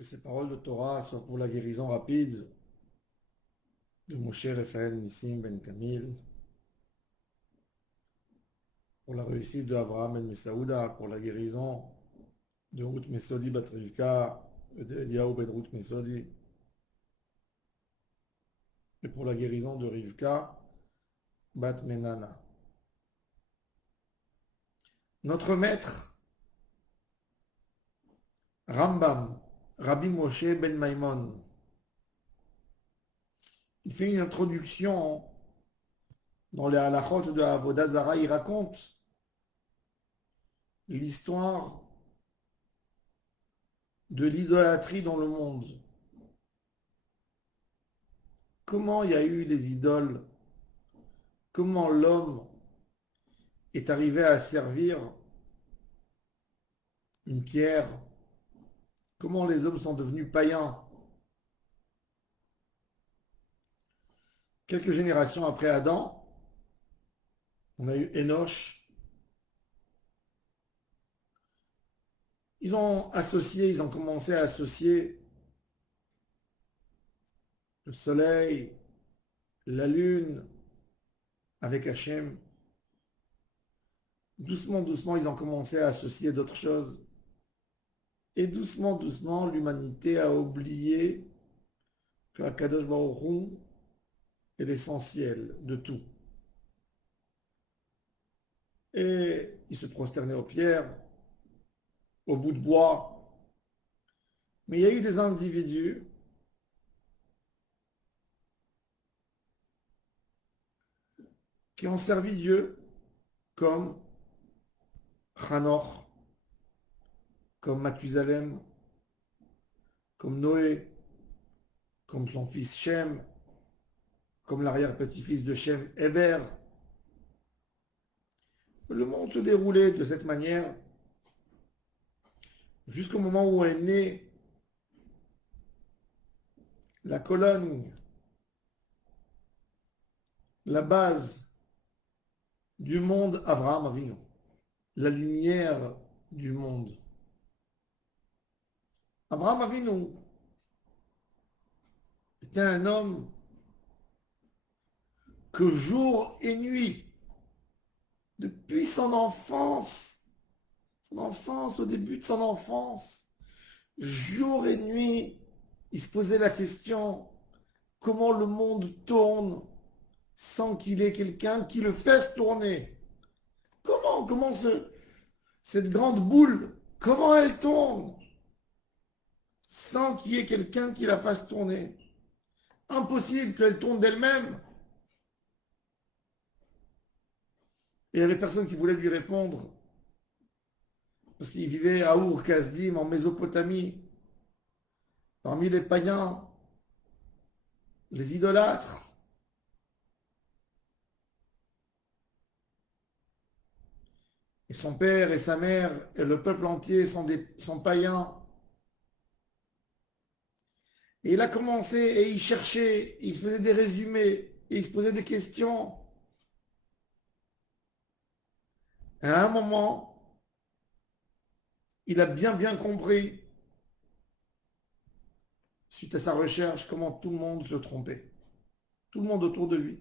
Que ces paroles de Torah soient pour la guérison rapide de Moshe Raphaël Nissim Ben Kamil, pour la réussite de Abraham Ben Messaouda, pour la guérison de Ruth Mesodi Bat Rivka et de Eliaou Ben Ruth Mesodi, et pour la guérison de Rivka Bat Menana. Notre maître, Rambam, Rabbi Moshe Ben Maimon, il fait une introduction dans les halachot de Avodah Zarah. Il raconte l'histoire de l'idolâtrie dans le monde. Comment il y a eu les idoles? Comment l'homme est arrivé à servir une pierre? Comment les hommes sont devenus païens? Quelques générations après Adam, on a eu Enoch. Ils ont commencé à associer le soleil, la lune avec Hachem. Doucement, doucement, ils ont commencé à associer d'autres choses. Et doucement, doucement, l'humanité a oublié que Akadosh Baruch Hu est l'essentiel de tout. Et ils se prosternaient aux pierres, au bout de bois. Mais il y a eu des individus qui ont servi Dieu comme Hanoch, comme Mathusalem, comme Noé, comme son fils Shem, comme l'arrière-petit-fils de Shem, Héber. Le monde se déroulait de cette manière jusqu'au moment où est née la colonne, la base du monde, Abraham Avinu, la lumière du monde. Abraham Avinu était un homme que jour et nuit, depuis son enfance, au début de son enfance, jour et nuit, il se posait la question comment le monde tourne sans qu'il ait quelqu'un qui le fasse tourner. Comment cette grande boule, comment elle tourne sans qu'il y ait quelqu'un qui la fasse tourner? Impossible qu'elle tourne d'elle-même. Et il y avait personne qui voulait lui répondre parce qu'il vivait à Ur-Kasdim en Mésopotamie, parmi les païens, les idolâtres. Et son père et sa mère et le peuple entier sont païens. Et il a commencé et il cherchait, il se faisait des résumés, et il se posait des questions. Et à un moment, il a bien compris, suite à sa recherche, comment tout le monde se trompait. Tout le monde autour de lui.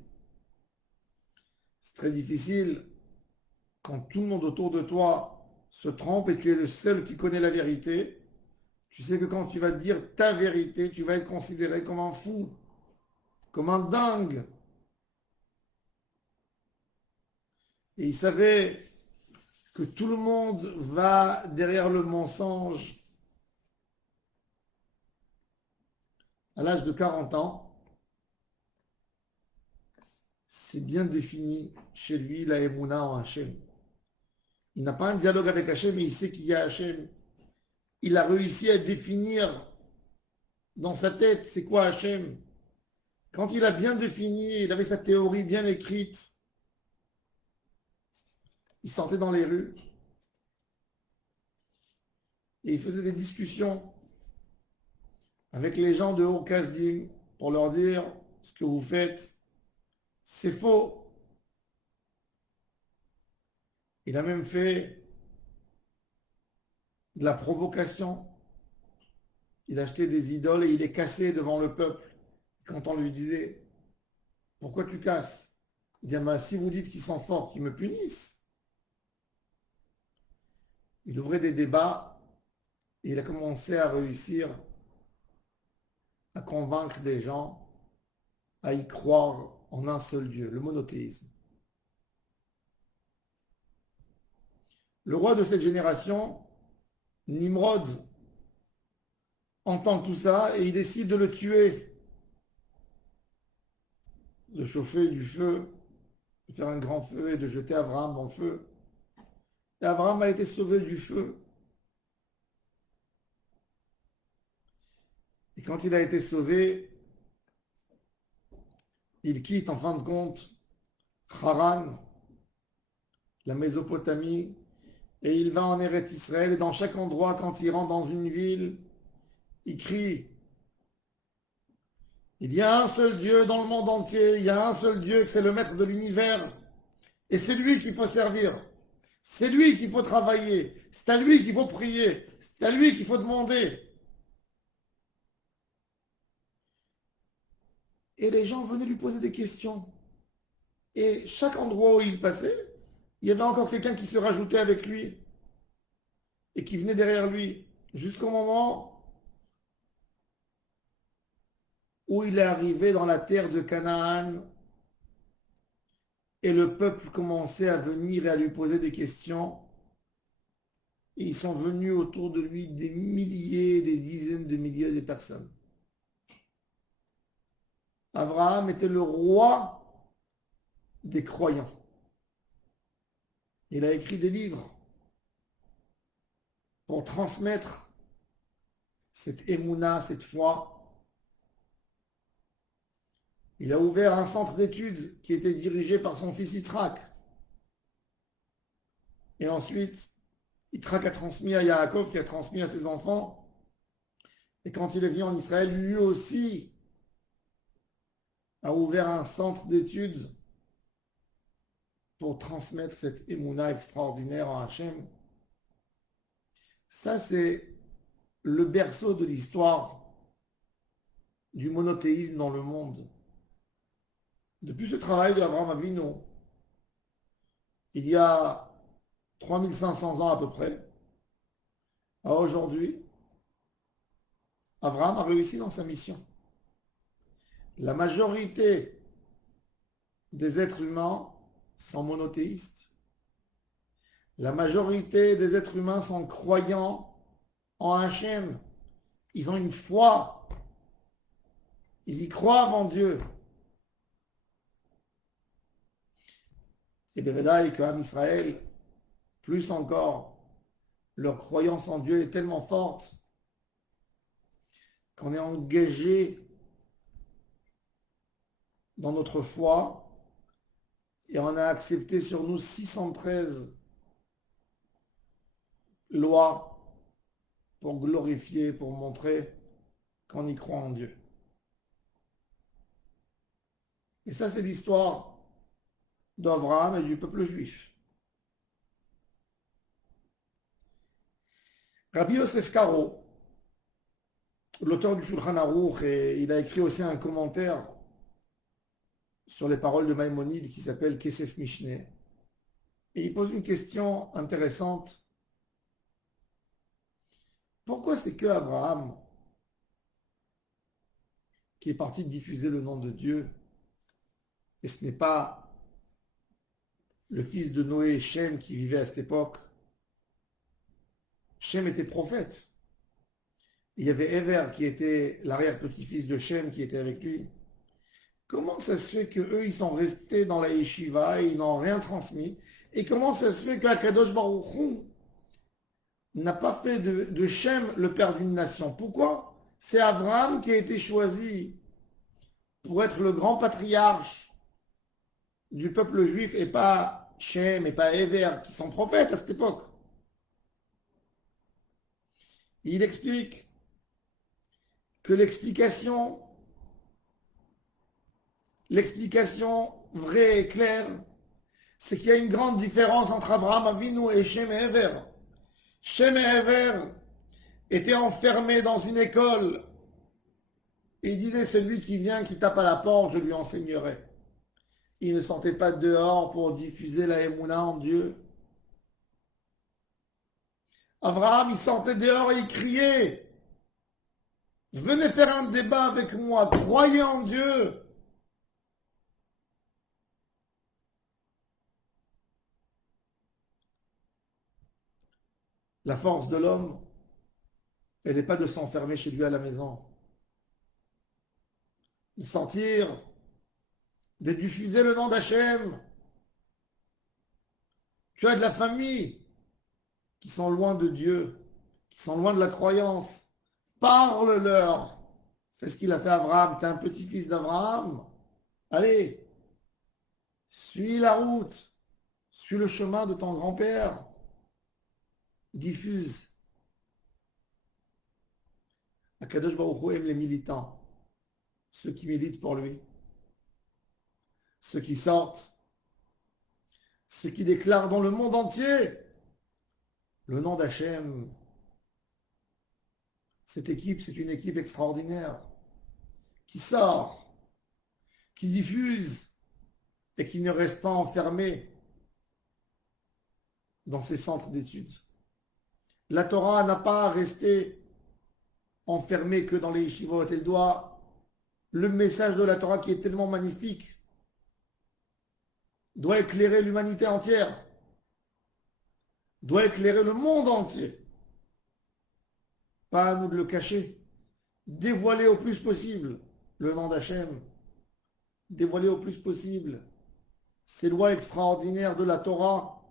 C'est très difficile quand tout le monde autour de toi se trompe et tu es le seul qui connaît la vérité. Tu sais que quand tu vas dire ta vérité, tu vas être considéré comme un fou, comme un dingue. Et il savait que tout le monde va derrière le mensonge. À l'âge de 40 ans, c'est bien défini chez lui la Emouna en Hachem. Il n'a pas un dialogue avec Hachem, mais il sait qu'il y a Hachem. Il a réussi à définir dans sa tête c'est quoi Hachem. Quand il a bien défini, il avait sa théorie bien écrite, il sortait dans les rues et il faisait des discussions avec les gens de Haut-Kasdim pour leur dire ce que vous faites, c'est faux. Il a même fait de la provocation. il achetait des idoles et il les cassait devant le peuple. Quand on lui disait, pourquoi tu casses? Il dit, ah ben, si vous dites qu'ils sont forts, qu'ils me punissent. Il ouvrait des débats et il a commencé à réussir à convaincre des gens à y croire en un seul Dieu, le monothéisme. Le roi de cette génération, Nimrod, entend tout ça et il décide de le tuer, de chauffer du feu, de faire un grand feu et de jeter Abraham dans le feu. Et Abraham a été sauvé du feu. Et quand il a été sauvé, il quitte en fin de compte Haran, la Mésopotamie, et il va en Eretz Israël. Et dans chaque endroit, quand il rentre dans une ville, il crie, il y a un seul Dieu dans le monde entier, il y a un seul Dieu, c'est le maître de l'univers. Et c'est lui qu'il faut servir. C'est lui qu'il faut travailler. C'est à lui qu'il faut prier. C'est à lui qu'il faut demander. Et les gens venaient lui poser des questions. Et chaque endroit où il passait, il y avait encore quelqu'un qui se rajoutait avec lui et qui venait derrière lui, jusqu'au moment où il est arrivé dans la terre de Canaan et le peuple commençait à venir et à lui poser des questions. Et ils sont venus autour de lui des milliers, des dizaines de milliers de personnes. Abraham était le roi des croyants. Il a écrit des livres pour transmettre cette émouna, cette foi. Il a ouvert un centre d'études qui était dirigé par son fils Yitzhak. Et ensuite, Yitzhak a transmis à Yaakov, qui a transmis à ses enfants. Et quand il est venu en Israël, lui aussi a ouvert un centre d'études pour transmettre cette émouna extraordinaire en Hachem. Ça, c'est le berceau de l'histoire du monothéisme dans le monde. Depuis ce travail d'Abraham Avinu, il y a 3500 ans à peu près, à aujourd'hui, Abraham a réussi dans sa mission. La majorité des êtres humains sont monothéistes. La majorité des êtres humains sont croyants en Hachem. Ils ont une foi. Ils y croient en Dieu. Et Bévedaï, qu'Am Israël, plus encore, leur croyance en Dieu est tellement forte qu'on est engagé dans notre foi et on a accepté sur nous 613 lois pour glorifier, pour montrer qu'on y croit en Dieu. Et ça, c'est l'histoire d'Abraham et du peuple juif. Rabbi Yosef Karo, l'auteur du Shulchan Aruch, et il a écrit aussi un commentaire sur les paroles de Maïmonide qui s'appelle Kesef Mishneh. Et il pose une question intéressante. Pourquoi c'est que Abraham, qui est parti diffuser le nom de Dieu, et ce n'est pas le fils de Noé, Shem, qui vivait à cette époque. Shem était prophète. Il y avait Ever qui était l'arrière-petit-fils de Shem qui était avec lui. Comment ça se fait qu'eux, ils sont restés dans la yeshiva et ils n'ont rien transmis? Et comment ça se fait qu'Akadosh Baruch Hu n'a pas fait de Shem le père d'une nation? Pourquoi? C'est Abraham qui a été choisi pour être le grand patriarche du peuple juif et pas Shem et pas Ever qui sont prophètes à cette époque. Il explique que l'explication vraie et claire, c'est qu'il y a une grande différence entre Abraham Avinu et Shem et Ever. Shem et Ever était enfermé dans une école. Et il disait, celui qui vient, qui tape à la porte, je lui enseignerai. Il ne sortait pas dehors pour diffuser la Emouna en Dieu. Abraham, il sortait dehors et il criait, venez faire un débat avec moi, croyez en Dieu. La force de l'homme, elle n'est pas de s'enfermer chez lui à la maison, de sortir, de diffuser le nom d'Hachem. Tu as de la famille qui sont loin de Dieu, qui sont loin de la croyance. Parle-leur. Fais ce qu'il a fait Abraham. Tu es un petit-fils d'Abraham. Allez, suis la route. Suis le chemin de ton grand-père. Diffuse. Akadosh Baruch Hu aime les militants. Ceux qui militent pour lui. Ceux qui sortent. Ceux qui déclarent dans le monde entier le nom d'Hachem. Cette équipe, c'est une équipe extraordinaire. Qui sort. Qui diffuse. Et qui ne reste pas enfermé dans ses centres d'études. La Torah n'a pas à rester enfermée que dans les yeshivot. Elle doit, le message de la Torah qui est tellement magnifique, doit éclairer l'humanité entière, doit éclairer le monde entier. Pas à nous de le cacher. Dévoiler au plus possible le nom d'Hachem. Dévoiler au plus possible ces lois extraordinaires de la Torah.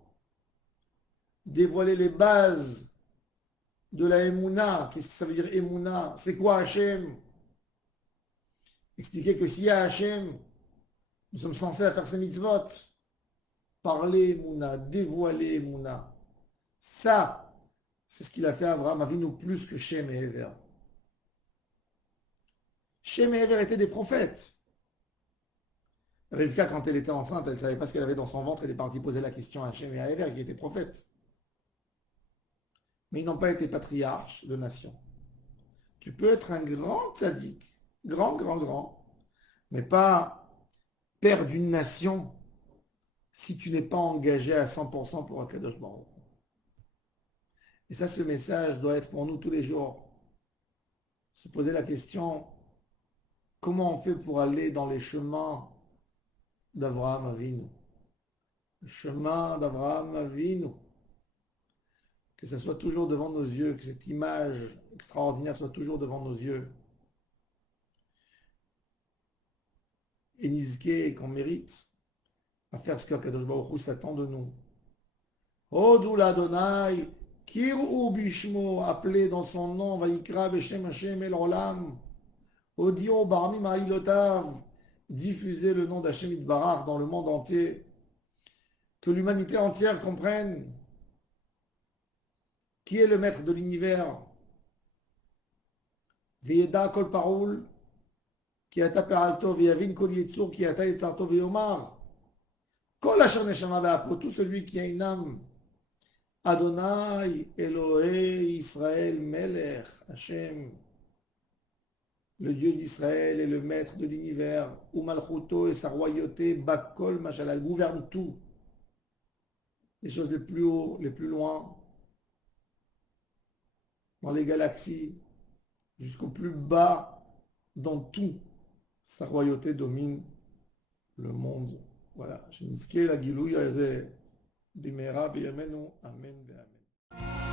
Dévoiler les bases de la Emouna. Qu'est-ce que ça veut dire Emouna? C'est quoi Hachem? Expliquer que s'il y a Hachem, nous sommes censés faire ces mitzvot. Parler Emouna, dévoiler Emouna. Ça, c'est ce qu'il a fait Abraham Avinu plus que Shem et Hever. Shem et Hever étaient des prophètes. Rivka, quand elle était enceinte, elle ne savait pas ce qu'elle avait dans son ventre. Elle est partie poser la question à Shem et à Hever, qui étaient prophètes. Mais ils n'ont pas été patriarches de nation. Tu peux être un grand tzaddik, grand, mais pas père d'une nation si tu n'es pas engagé à 100% pour Akadosh Baruch. Et ça, ce message doit être pour nous tous les jours. Se poser la question, comment on fait pour aller dans les chemins d'Abraham Avinu? Le chemin d'Abraham Avinu. Que ça soit toujours devant nos yeux, que cette image extraordinaire soit toujours devant nos yeux. Et Nizké, qu'on mérite à faire ce qu'Akadosh Baruch Hu s'attend de nous. Hodou l'Adonai, Kir'u Bishmo, appelé dans son nom, Vaikra Beshem Hashem El Olam, Odio Barmi Ma'ilotav, diffuser le nom d'Hashem Itbarach dans le monde entier, que l'humanité entière comprenne qui est le maître de l'univers. Veyeda Kol Paroul, qui a tapé Alto, Veyavin Kol Yetzur, qui a taillé Tzarto Veyomar, Kol Asher Neshama Ve'apo, tout celui qui a une âme. Adonai, Elohé, Israël, Melech, Hashem, le Dieu d'Israël est le maître de l'univers, Umalchuto et sa royauté, Bakol, Machalal, gouverne tout, les choses les plus hauts, les plus loin, dans les galaxies, jusqu'au plus bas, dans tout, sa royauté domine le monde. Voilà, je la Gilouya, Bimera, Biyamenu, Amen, Amen.